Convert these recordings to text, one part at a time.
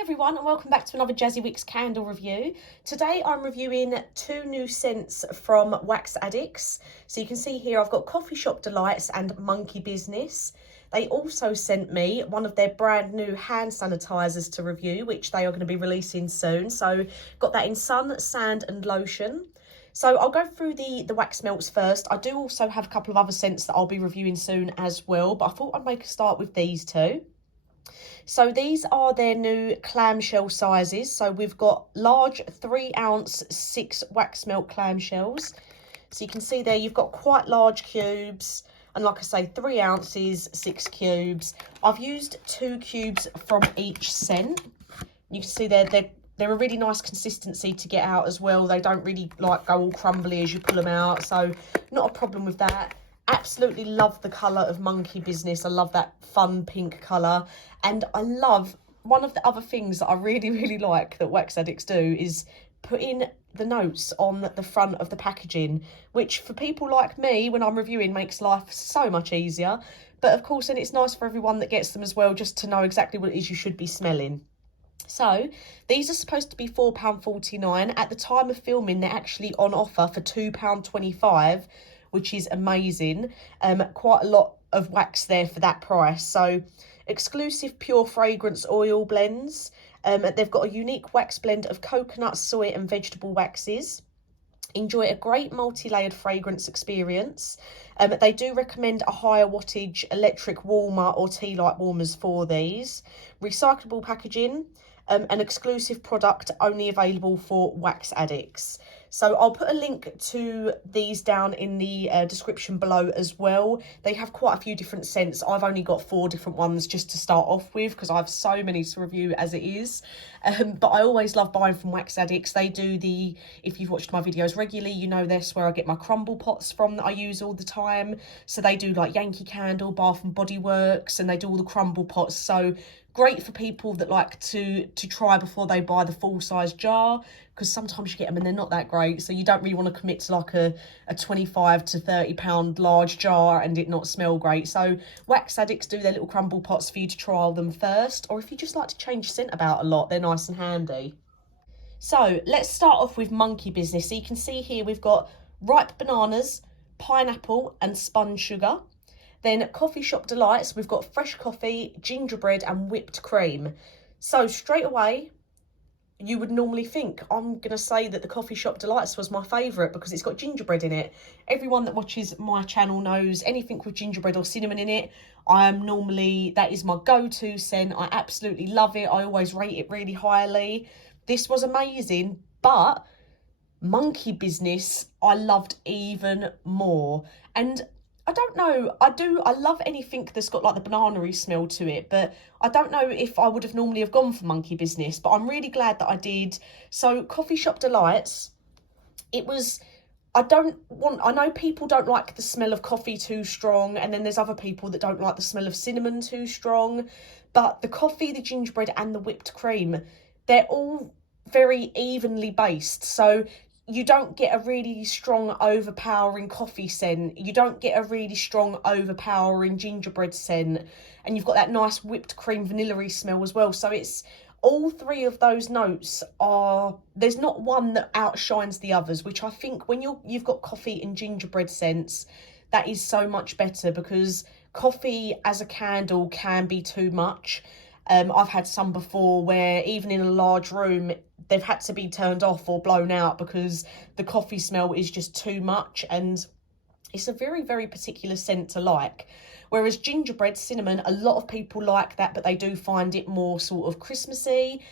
everyone, and welcome back to another Jazzy Wicks candle review. Today I'm reviewing two new scents from Wax Addicts. So you can see here I've got Coffee Shop Delights and Monkey Business. They also sent me one of their brand new hand sanitisers to review, which they are going to be releasing soon. So got that in Sun, Sand and Lotion. So I'll go through the wax melts first. I do also have a couple of other scents that I'll be reviewing soon as well, but I thought I'd make a start with these two. So these are their new clamshell sizes. So we've got large 3 ounce 6 wax melt clamshells. So you can see there you've got quite large cubes, and like I say, 3 ounces, 6 cubes. I've used 2 cubes from each scent. You can see they're a really nice consistency to get out as well. They don't really like go all crumbly as you pull them out, so not a problem with that. Absolutely love the colour of Monkey Business. I love that fun pink colour. And I love, one of the other things that I really like that Wax Addicts do is put in the notes on the front of the packaging, which for people like me, when I'm reviewing, makes life so much easier. But of course, and it's nice for everyone that gets them as well, just to know exactly what it is you should be smelling. So these are supposed to be £4.49. At the time of filming, they're actually on offer for £2.25, which is amazing. Quite a lot of wax there for that price. So exclusive pure fragrance oil blends. They've got a unique wax blend of coconut, soy and vegetable waxes. Enjoy a great multi-layered fragrance experience. They do recommend a higher wattage electric warmer or tea light warmers for these. Recyclable packaging. An exclusive product only available for Wax Addicts. So I'll put a link to these down in the description below as well. They have quite a few different scents. I've only got 4 different ones just to start off with because I have so many to review as it is. But I always love buying from Wax Addicts. They do if you've watched my videos regularly, you know that's where I get my Crumble pots from that I use all the time. So they do like Yankee Candle, Bath and Body Works, and they do all the Crumble pots. So great for people that like to try before they buy the full size jar, because sometimes you get them and they're not that great, so you don't really want to commit to like a 25 to 30 pound large jar and it not smell great. So Wax Addicts do their little Crumble pots for you to trial them first, or if you just like to change scent about a lot, they're nice and handy. So let's start off with Monkey Business. So you can see here we've got ripe bananas, pineapple and spun sugar. Then Coffee Shop Delights, we've got fresh coffee, gingerbread and whipped cream. So straight away, you would normally think, I'm going to say that the Coffee Shop Delights was my favourite because it's got gingerbread in it. Everyone that watches my channel knows anything with gingerbread or cinnamon in it, that is my go-to scent. I absolutely love it. I always rate it really highly. This was amazing, but Monkey Business, I loved even more. And I don't know, I love anything that's got like the banana-y smell to it, but I don't know if I would have normally have gone for Monkey Business, but I'm really glad that I did. So Coffee Shop Delights, I know people don't like the smell of coffee too strong, and then there's other people that don't like the smell of cinnamon too strong, but the coffee, the gingerbread and the whipped cream, they're all very evenly based. So you don't get a really strong, overpowering coffee scent. You don't get a really strong, overpowering gingerbread scent. And you've got that nice whipped cream vanilla-y smell as well. So it's all 3 of those notes there's not one that outshines the others, which I think when you've got coffee and gingerbread scents, that is so much better, because coffee as a candle can be too much. I've had some before where even in a large room, they've had to be turned off or blown out because the coffee smell is just too much, and it's a very particular scent to like. Whereas gingerbread, cinnamon, a lot of people like that, but they do find it more sort of Christmassy.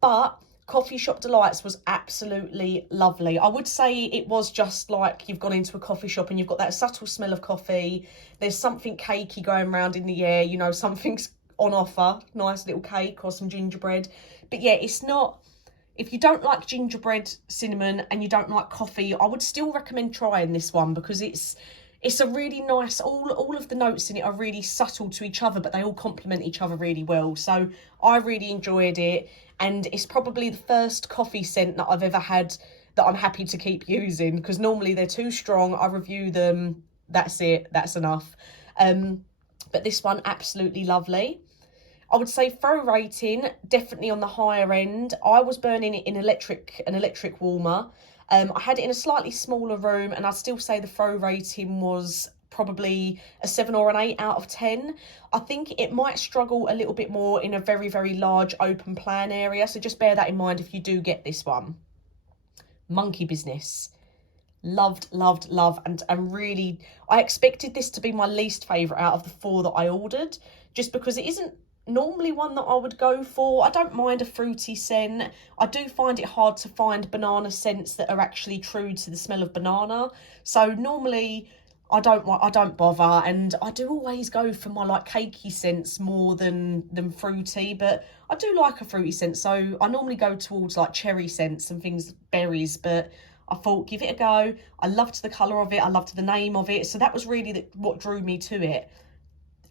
But Coffee Shop Delights was absolutely lovely. I would say it was just like you've gone into a coffee shop and you've got that subtle smell of coffee. There's something cakey going around in the air, you know, something's on offer, nice little cake or some gingerbread. But yeah, it's not, if you don't like gingerbread, cinnamon and you don't like coffee, I would still recommend trying this one, because it's a really nice, all of the notes in it are really subtle to each other, but they all complement each other really well. So I really enjoyed it, and it's probably the first coffee scent that I've ever had that I'm happy to keep using, because normally they're too strong, I review them, that's it, that's enough. But this one, absolutely lovely. I would say throw rating, definitely on the higher end. I was burning it in an electric warmer. I had it in a slightly smaller room, and I'd still say the throw rating was probably a 7 or an 8 out of 10. I think it might struggle a little bit more in a very, very large open plan area. So just bear that in mind if you do get this one. Monkey Business. Loved, loved, love, and really, I expected this to be my least favourite out of the 4 that I ordered, just because it isn't normally one that I would go for. I don't mind a fruity scent. I do find it hard to find banana scents that are actually true to the smell of banana. So normally I don't bother, and I do always go for my like cakey scents more than fruity, but I do like a fruity scent. So I normally go towards like cherry scents and things, berries, but I thought, give it a go. I loved the colour of it. I loved the name of it. So that was really what drew me to it.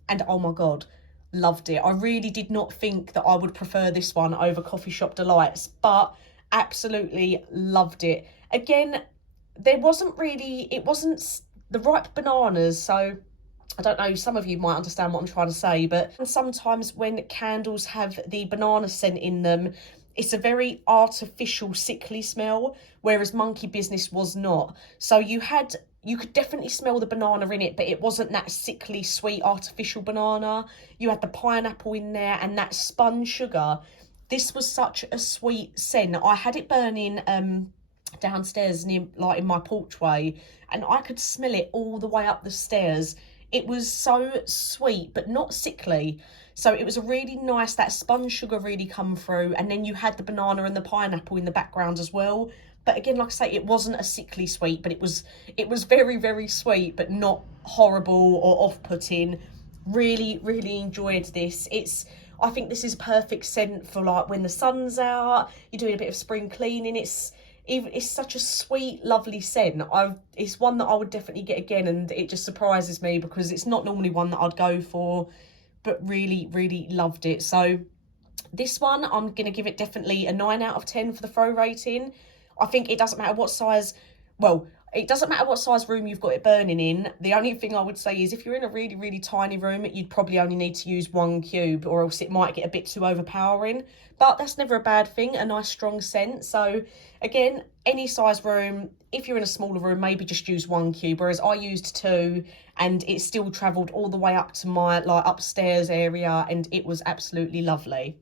And oh my God, loved it. I really did not think that I would prefer this one over Coffee Shop Delights, but absolutely loved it. Again, it wasn't the ripe bananas, so I don't know, some of you might understand what I'm trying to say, but sometimes when candles have the banana scent in them, it's a very artificial, sickly smell, whereas Monkey Business was not. So you could definitely smell the banana in it, but it wasn't that sickly, sweet, artificial banana. You had the pineapple in there and that spun sugar. This was such a sweet scent. I had it burning downstairs near, like in my porchway, and I could smell it all the way up the stairs. It was so sweet, but not sickly. So it was a really nice, that spun sugar really come through, and then you had the banana and the pineapple in the background as well. But again, like I say, it wasn't a sickly sweet, but it was very, very sweet, but not horrible or off-putting. Really, really enjoyed this. I think this is a perfect scent for like when the sun's out, you're doing a bit of spring cleaning. It's such a sweet, lovely scent. It's one that I would definitely get again, and it just surprises me because it's not normally one that I'd go for, but really, really loved it. So this one, I'm going to give it definitely a 9 out of 10 for the throw rating. I think it doesn't matter what size, it doesn't matter what size room you've got it burning in. The only thing I would say is if you're in a really, really tiny room, you'd probably only need to use 1 cube, or else it might get a bit too overpowering. But that's never a bad thing, a nice strong scent. So again, any size room, if you're in a smaller room, maybe just use 1 cube, whereas I used 2 and it still travelled all the way up to my like upstairs area, and it was absolutely lovely.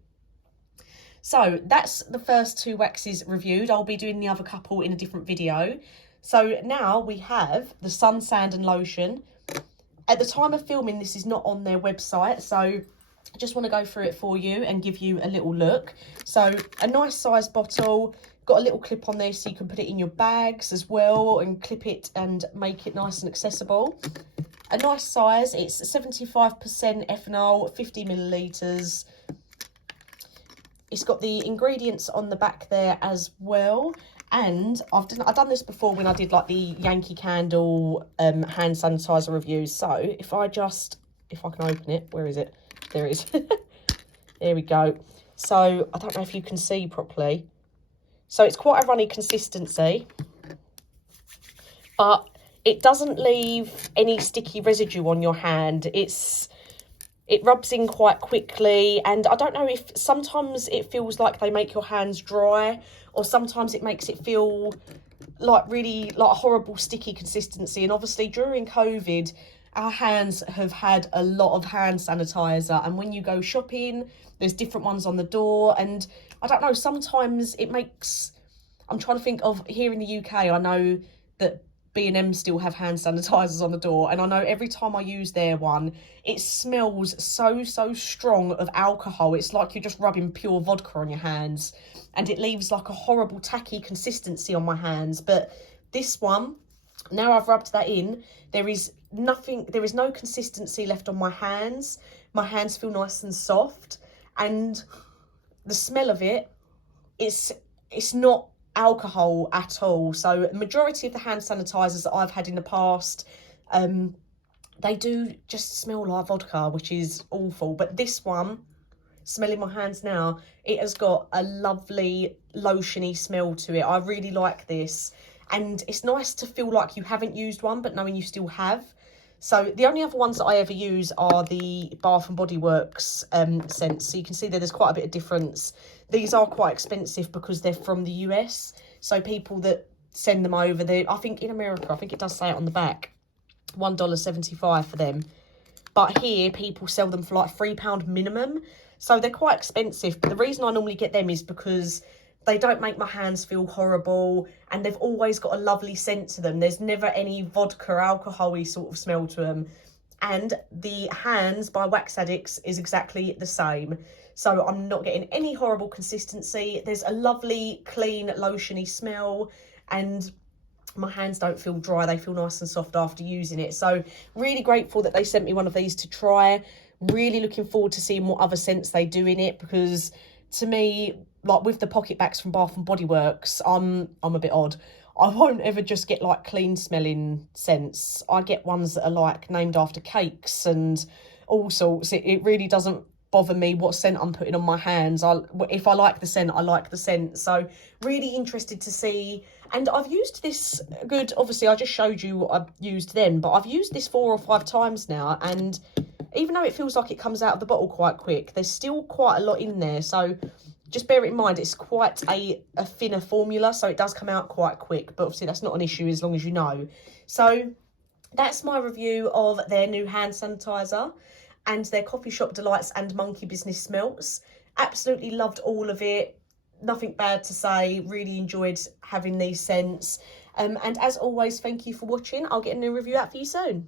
So that's the first 2 waxes reviewed. I'll be doing the other couple in a different video. So now we have the Sand and Lotion. At the time of filming, this is not on their website, so I just want to go through it for you and give you a little look. So a nice sized bottle, got a little clip on there so you can put it in your bags as well and clip it and make it nice and accessible. A nice size, it's 75% ethanol, 50 millilitres. It's got the ingredients on the back there as well. And I've done this before when I did like the Yankee Candle hand sanitizer reviews. So if I can open it, where is it? There it is. There we go. So I don't know if you can see properly. So it's quite a runny consistency, but it doesn't leave any sticky residue on your hand. It rubs in quite quickly, and I don't know if sometimes it feels like they make your hands dry, or sometimes it makes it feel like really like a horrible sticky consistency. And obviously during COVID, our hands have had a lot of hand sanitizer, and when you go shopping, there's different ones on the door, and I don't know, sometimes it makes, I'm trying to think of here in the UK, I know that B&M still have hand sanitizers on the door, and I know every time I use their one, it smells so strong of alcohol. It's like you're just rubbing pure vodka on your hands, and it leaves like a horrible tacky consistency on my hands. But this one, now I've rubbed that in, there is no consistency left on my hands. My hands feel nice and soft, and the smell of it, it's not alcohol at all. So majority of the hand sanitizers that I've had in the past, they do just smell like vodka, which is awful. But this one, smelling my hands now, it has got a lovely lotiony smell to it. I really like this, and it's nice to feel like you haven't used one but knowing you still have. So the only other ones that I ever use are the Bath and Body Works scents. So you can see that there's quite a bit of difference. These are quite expensive because they're from the US. So people that send them over, I think in America, I think it does say it on the back, $1.75 for them. But here, people sell them for like £3 minimum. So they're quite expensive. But the reason I normally get them is because they don't make my hands feel horrible. And they've always got a lovely scent to them. There's never any vodka, alcohol-y sort of smell to them. And the Hands by Wax Addicts is exactly the same. So I'm not getting any horrible consistency. There's a lovely, clean, lotiony smell. And my hands don't feel dry. They feel nice and soft after using it. So really grateful that they sent me one of these to try. Really looking forward to seeing what other scents they do in it, because to me, like with the pocket backs from Bath and Body Works, I'm a bit odd. I won't ever just get like clean smelling scents. I get ones that are like named after cakes and all sorts. It really doesn't bother me what scent I'm putting on my hands. If I like the scent, I like the scent. So really interested to see. And I've used this obviously I just showed you what I've used then, but I've used this 4 or 5 times now, and even though it feels like it comes out of the bottle quite quick, there's still quite a lot in there. So just bear it in mind, it's quite a thinner formula, so it does come out quite quick, but obviously that's not an issue as long as you know. So that's my review of their new hand sanitizer and their Coffee Shop Delights and Monkey Business Smelts. Absolutely loved all of it. Nothing bad to say. Really enjoyed having these scents. And as always, thank you for watching. I'll get a new review out for you soon.